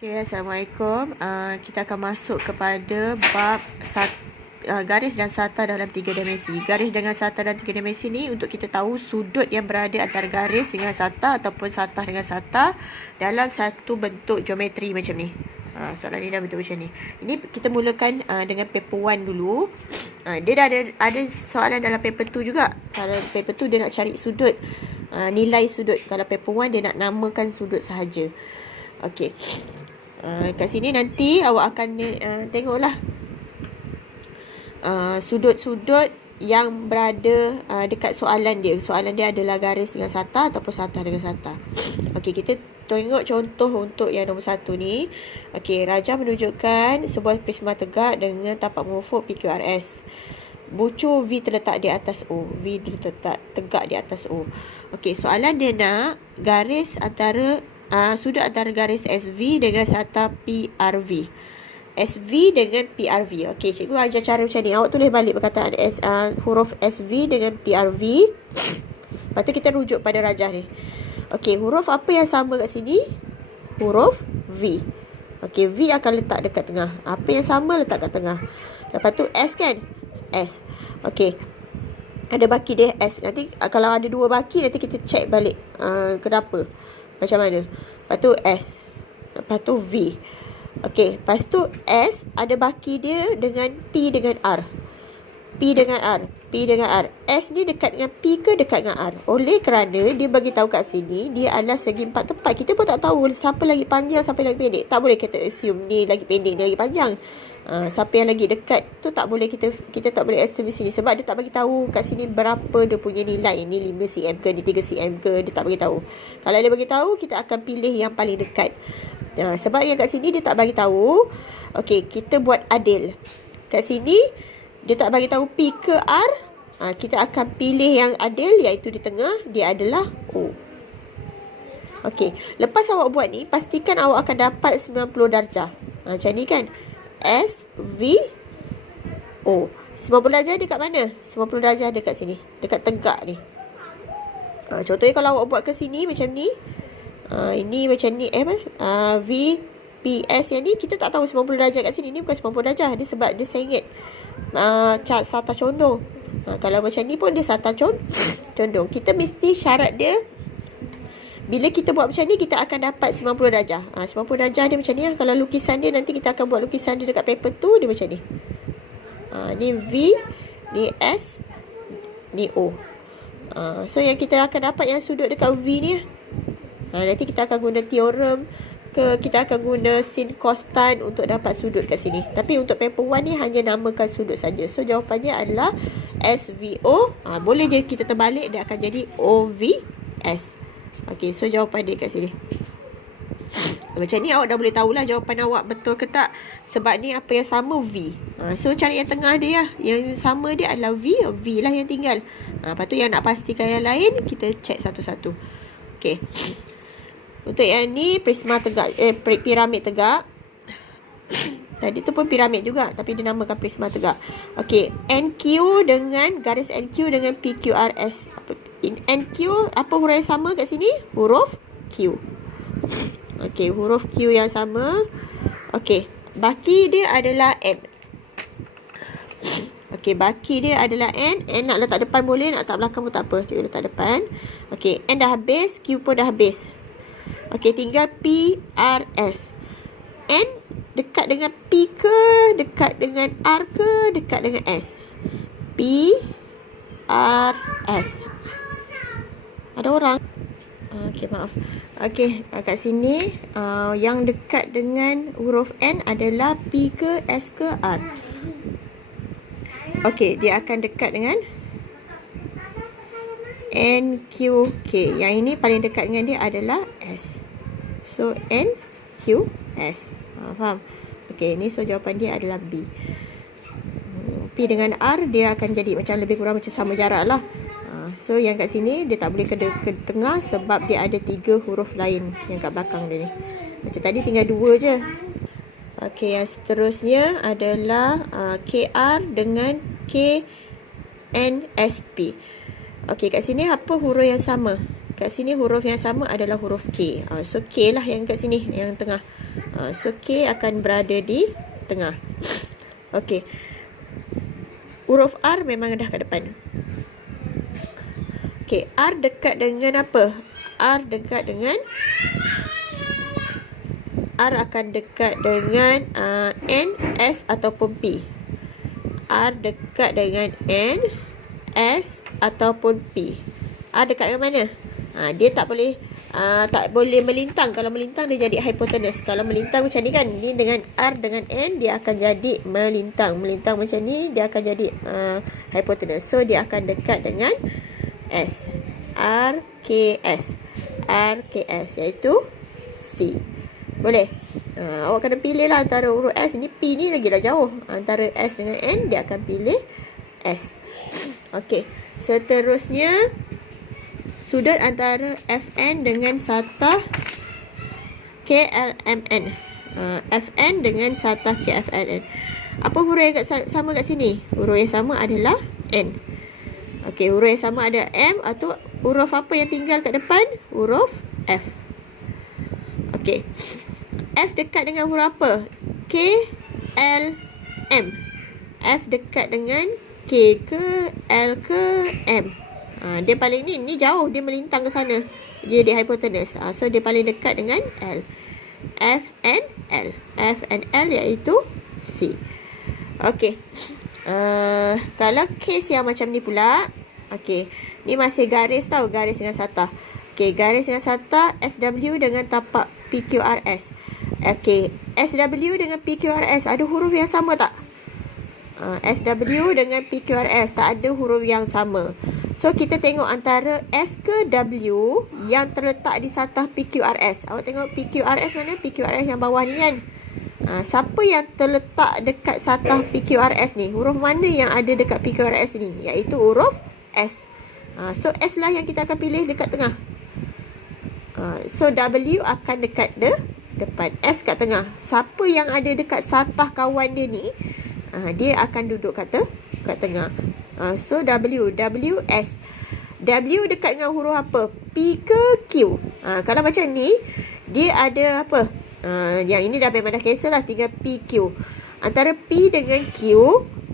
Okay, Assalamualaikum. Kita akan masuk kepada bab garis dan sata dalam 3 dimensi. Garis dengan sata dalam 3 dimensi ni untuk kita tahu sudut yang berada antara garis dengan sata ataupun satah dengan sata dalam satu bentuk geometri macam ni. Soalan ni dah bentuk macam ni. Ini kita mulakan dengan paper 1 dulu. Dia dah ada soalan dalam paper 2 juga. Dalam paper 2 dia nak cari sudut, nilai sudut. Kalau paper 1 dia nak namakan sudut sahaja. Okey. Kat sini nanti awak akan tengoklah sudut-sudut yang berada dekat soalan dia. Soalan dia adalah garis dengan sata ataupun sata dengan sata. Okey, kita tengok contoh untuk yang nombor 1 ni. Okey, Raja menunjukkan sebuah prisma tegak dengan tapak mengufuk PQRS. Bucu V terletak di atas O. V terletak tegak di atas O. Okey, soalan dia nak garis antara sudut antara garis SV dengan sata PRV. SV dengan PRV. Okey, cikgu ajar cara macam ni. Awak tulis balik perkataan huruf SV dengan PRV. Lepas tu kita rujuk pada rajah ni. Okey, huruf apa yang sama kat sini? Huruf V. Okey, V akan letak dekat tengah. Apa yang sama letak kat tengah. Lepas tu S kan? S. Okey. Ada baki dia S. Nanti kalau ada 2 baki nanti kita check balik kenapa. Macam mana? Lepas tu S. Lepas tu V. Okey. Lepas tu S ada baki dia dengan P dengan R. P dengan R. P dengan R. S ni dekat dengan P ke dekat dengan R? Oleh kerana dia bagi tahu kat sini dia adalah segi 4 tepat. Kita pun tak tahu siapa lagi panjang, siapa lagi pendek. Tak boleh kita assume ni lagi pendek, ni lagi panjang. Siapa yang lagi dekat tu tak boleh kita tak boleh assume sini sebab dia tak bagi tahu kat sini berapa dia punya nilai. Ni 5 cm ke, ni 3 cm ke, dia tak bagi tahu. Kalau dia bagi tahu, kita akan pilih yang paling dekat. Sebab yang kat sini dia tak bagi tahu. Okey, kita buat adil. Kat sini dia tak bagi tahu P ke R. Kita akan pilih yang adil, iaitu di tengah, dia adalah O. Okey, lepas awak buat ni, pastikan awak akan dapat 90 darjah. Macam ni kan? S, V, O. 90 darjah dekat mana? 90 darjah dekat sini. Dekat tegak ni. Contohnya kalau awak buat ke sini macam ni. Ini macam ni. V, P, S yang ni kita tak tahu 90 darjah kat sini. Ni bukan 90 darjah. Dia sebab dia sengit sata condong. Kalau macam ni pun dia sata condong. Kita mesti syarat dia, bila kita buat macam ni, kita akan dapat 90 darjah. 90 darjah dia macam ni. Kalau lukisan dia, nanti kita akan buat lukisan dia dekat paper tu, dia macam ni. Ni V, ni S, ni O. So, yang kita akan dapat yang sudut dekat V ni. Nanti kita akan guna teorem ke, kita akan guna sin cos tan untuk dapat sudut kat sini. Tapi untuk paper 1 ni hanya namakan sudut saja. So, jawapannya adalah SVO. Boleh je kita terbalik, dia akan jadi OVS. Okey, so jawapan dia kat sini. Macam ni awak dah boleh tahulah jawapan awak betul ke tak. Sebab ni apa yang sama V. So cari yang tengah dia lah. Yang sama dia adalah V. V lah yang tinggal. Lepas tu yang nak pastikan yang lain, kita check satu-satu. Okey. Untuk yang ni prisma tegak, piramid tegak. Tadi tu pun piramid juga, tapi dia namakan prisma tegak. Okey, NQ dengan garis NQ dengan PQRS. NQ, apa huruf yang sama kat sini? Huruf Q. Okey, huruf Q yang sama. Okey, baki dia adalah N. Okey, baki dia adalah N. N nak letak depan boleh, nak letak belakang pun tak apa. Cikgu letak depan. Okey, N dah habis, Q pun dah habis. Okey, tinggal P, R, S. N dekat dengan P ke, dekat dengan R ke, dekat dengan S? P, R, S. Ada orang. Okey, maaf. Okey, kat sini yang dekat dengan huruf N adalah P ke, S ke, R. Okey, dia akan dekat dengan N, Q, K. Yang ini paling dekat dengan dia adalah S. So, N, Q, S. Faham? Okey, ni so jawapan dia adalah B. P dengan R, dia akan jadi macam lebih kurang macam sama jarak lah. So, yang kat sini, dia tak boleh ke tengah sebab dia ada 3 huruf lain yang kat belakang dia ni. Macam tadi tinggal 2 je. Okey, yang seterusnya adalah KR dengan KNSP. Okey, kat sini apa huruf yang sama? Kat sini huruf yang sama adalah huruf K. So K lah yang kat sini, yang tengah. So K akan berada di tengah. Okey. Huruf R memang dah kat depan. Okey, R dekat dengan apa? R akan dekat dengan N, S ataupun P. R dekat dengan N, S ataupun P. R dekat dengan mana? Dia tak boleh melintang. Kalau melintang dia jadi hypotenuse. Kalau melintang macam ni kan, ni dengan R dengan N dia akan jadi melintang. Melintang macam ni dia akan jadi hypotenuse. So dia akan dekat dengan S. RKS iaitu C. Boleh? Awak kena pilih lah antara huruf S ni. P ni lagi dah jauh. Antara S dengan N dia akan pilih S. Okey. Seterusnya sudut antara FN dengan satah KLMN. FN dengan satah KFNN. Apa huruf yang sama kat sini? Huruf yang sama adalah N. Okey, huruf yang sama ada M atau huruf apa yang tinggal kat depan? Huruf F. Okey. F dekat dengan huruf apa? K, L, M. F dekat dengan K ke, L ke, M. Dia paling ni jauh, dia melintang ke sana. Dia di hypotenuse. So dia paling dekat dengan L. F and L. F and L iaitu C. Okey. Kalau case yang macam ni pula, okey, ni masih garis tau, garis dengan satah. Okey, garis dengan satah SW dengan tapak PQRS. Okey, SW dengan PQRS ada huruf yang sama tak? SW dengan PQRS tak ada huruf yang sama. So kita tengok antara S ke W yang terletak di satah PQRS. Awak tengok PQRS mana? PQRS yang bawah ni kan. Siapa yang terletak dekat satah PQRS ni? Huruf mana yang ada dekat PQRS ni? Iaitu huruf S. So S lah yang kita akan pilih dekat tengah. So W akan dekat depan, S kat tengah. Siapa yang ada dekat satah kawan dia ni, dia akan duduk kat tengah. So W, S. W dekat dengan huruf apa? P ke Q? Kalau macam ni, dia ada apa? Yang ini dah memang dah cancel lah, tinggal P, Q. Antara P dengan Q,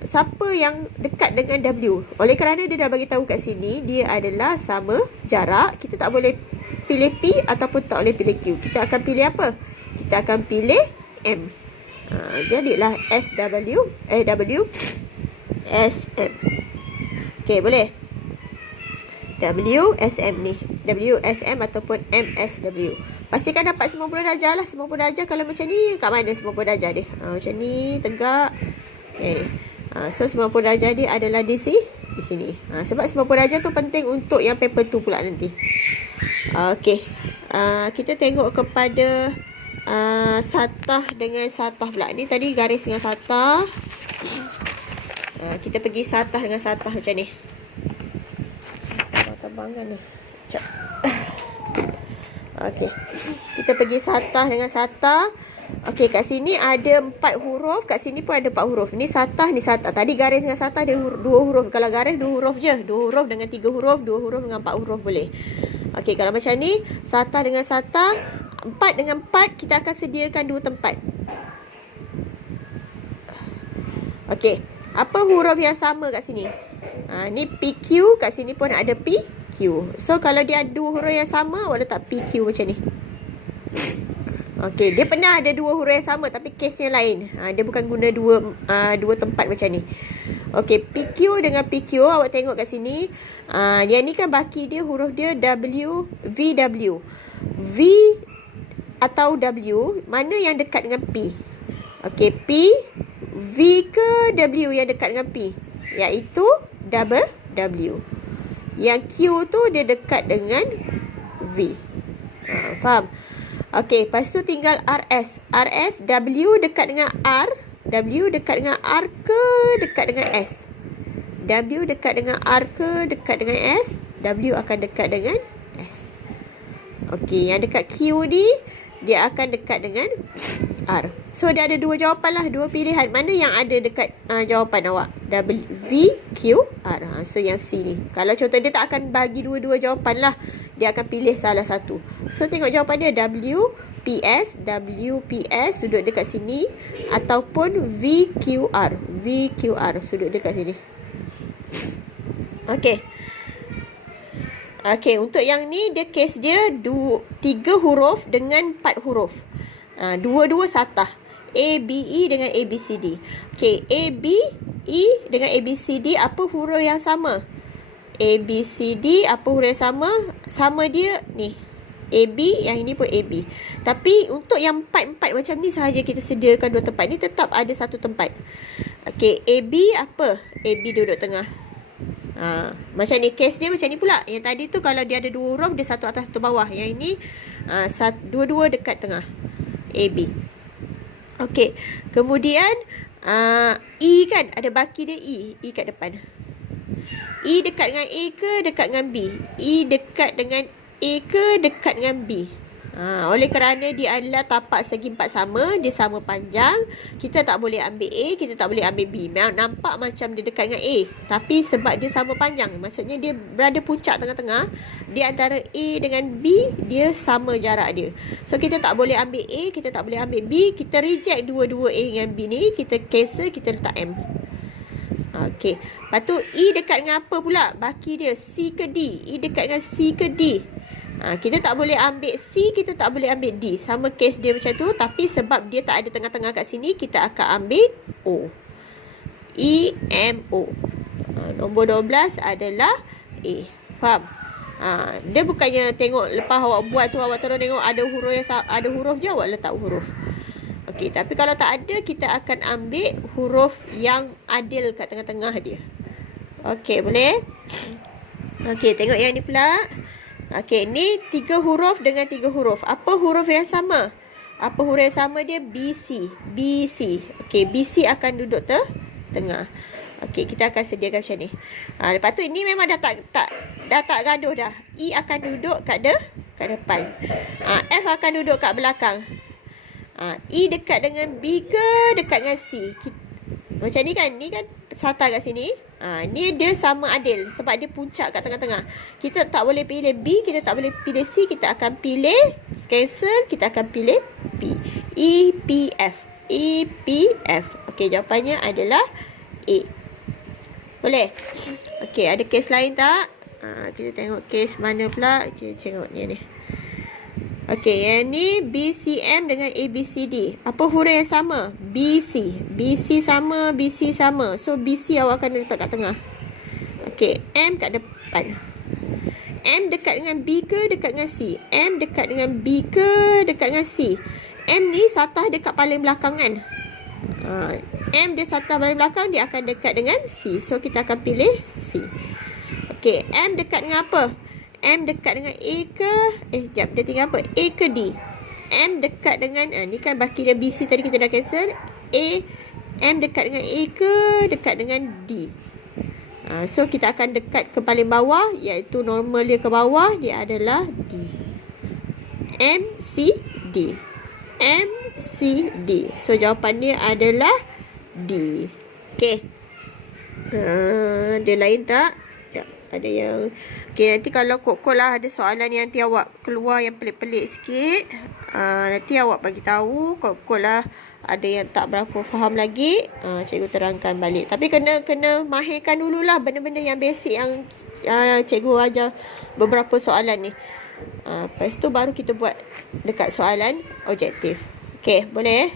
siapa yang dekat dengan W? Oleh kerana dia dah bagi tahu kat sini, dia adalah sama jarak. Kita tak boleh pilih P ataupun tak boleh pilih Q. Kita akan pilih apa? Kita akan pilih M. Jadilah W, S, M. Okey, boleh? W, S, M ni. W, S, M ataupun M, S, W. Pastikan dapat 90 darjah lah. 90 darjah kalau macam ni, kat mana 90 darjah dia? Macam ni, tegak. So 90 darjah dia adalah di sini. Sebab 90 darjah tu penting untuk yang paper tu pula nanti. Okey. Kita tengok kepada satah dengan satah pula. Ni tadi garis dengan satah. Kita pergi satah dengan satah macam ni. Tebangan ni. Okey. Kita pergi satah dengan satah. Okey, kat sini ada 4 huruf, kat sini pun ada 4 huruf. Ni satah, ni satah. Tadi garis dengan satah dia 2 huruf. Kalau garis 2 huruf je. 2 huruf dengan 3 huruf, 2 huruf dengan 4 huruf boleh. Okey, kalau macam ni, satah dengan satah, 4 dengan 4 kita akan sediakan 2 tempat. Okey, apa huruf yang sama kat sini? Ni PQ, kat sini pun ada PQ. So kalau dia ada 2 huruf yang sama, awak letak PQ macam ni. Okey, dia pernah ada 2 huruf yang sama tapi case yang lain. Dia bukan guna 2 tempat macam ni. Okey, PQ dengan PQ, awak tengok kat sini. Yang ni kan baki dia, huruf dia W, VW. V atau W, mana yang dekat dengan P? Okey, P, V ke W yang dekat dengan P? Iaitu W. Yang Q tu dia dekat dengan V. Faham? Okey, lepas tu tinggal RS. RS, W dekat dengan R. W dekat dengan R ke dekat dengan S? W dekat dengan R ke dekat dengan S? W akan dekat dengan S. Okey, yang dekat Q ni, dia akan dekat dengan R. So dia ada dua jawapan lah, dua pilihan. Mana yang ada dekat jawapan awak? V, Q, R. So yang C ni. Kalau contoh dia tak akan bagi dua-dua jawapan lah, dia akan pilih salah satu. So tengok jawapan dia WPS duduk dekat sini, ataupun VQR duduk dekat sini. Okey, untuk yang ni dia case dia 3 huruf dengan 4 huruf. Dua-dua satah. A, B, E dengan A, B, C, D. Okey, A, B, E dengan A, B, C, D, apa huruf yang sama? A, B, C, D, apa huruf yang sama? Sama dia ni. A, B, yang ini pun A, B. Tapi untuk yang 4 macam ni sahaja kita sediakan 2 tempat. Ni tetap ada 1 tempat. Okey, A, B apa? A, B duduk tengah. Macam ni, case dia macam ni pula. Yang tadi tu kalau dia ada 2 huruf, dia satu atas satu bawah. Yang ini dua-dua dekat tengah. A, B. Okey, kemudian E kan, ada baki dia E kat depan. E dekat dengan A ke dekat dengan B? E dekat dengan A ke dekat dengan B? Oleh kerana dia adalah tapak segi 4 sama, dia sama panjang, kita tak boleh ambil A, kita tak boleh ambil B. Memang nampak macam dia dekat dengan A, tapi sebab dia sama panjang, maksudnya dia berada puncak tengah-tengah, di antara A dengan B, dia sama jarak dia. So kita tak boleh ambil A, kita tak boleh ambil B, kita reject dua-dua A dengan B ni, kita cancel, kita letak M. Okey, lepas tu E dekat dengan apa pula? Baki dia C ke D? E dekat dengan C ke D? Kita tak boleh ambil C, kita tak boleh ambil D. Sama case dia macam tu, tapi sebab dia tak ada tengah-tengah kat sini, kita akan ambil O. E, M, O. Nombor 12 adalah A. Faham? Dia bukannya tengok lepas awak buat tu, awak terus tengok ada huruf je, awak letak huruf. Okey, tapi kalau tak ada, kita akan ambil huruf yang adil kat tengah-tengah dia. Okey, boleh? Okey, tengok yang ni pula. Okey, ni 3 huruf dengan 3 huruf. Apa huruf yang sama? Apa huruf yang sama dia? BC. Okey, BC akan duduk tengah. Okey, kita akan sediakan macam ni. Lepas tu ini memang dah tak gaduh dah. E akan duduk kat depan. F akan duduk kat belakang. E dekat dengan B ke dekat dengan C? Macam ni kan? Ni kan sata kat sini. Ni dia sama adil sebab dia puncak kat tengah-tengah. Kita tak boleh pilih B, kita tak boleh pilih C, kita akan pilih cancel, kita akan pilih P. E, P, F. E, P, F. Okey, jawapannya adalah A. Boleh? Okey, ada case lain tak? Kita tengok case mana pula. Kita tengok ni. Okey, yang ni BCM dengan ABCD. Apa huruf yang sama? BC. BC sama, BC sama. So, BC awak akan letak kat tengah. Okey, M kat depan. M dekat dengan B ke dekat dengan C? M dekat dengan B ke dekat dengan C? M ni satah dekat paling belakang kan? M dia satah paling belakang, dia akan dekat dengan C. So, kita akan pilih C. Okey, M dekat dengan apa? M dekat dengan A ke? Sekejap, dia tinggal apa? A ke D? M dekat dengan, ni kan baki dia BC tadi kita dah cancel. M dekat dengan A ke dekat dengan D? So, kita akan dekat ke paling bawah, iaitu normal dia ke bawah, dia adalah D. M, C, D. M, C, D. So, jawapan dia adalah D. Okay. Ada lain tak? Ada yang nanti kalau kok lah ada soalan yang nanti awak keluar yang pelik-pelik sikit, nanti awak bagi tahu. Kok lah ada yang tak berapa faham lagi, cikgu terangkan balik. Tapi kena mahirkan dululah benda-benda yang basic yang cikgu ajar beberapa soalan ni. Lepas tu baru kita buat dekat soalan objektif. Okey, boleh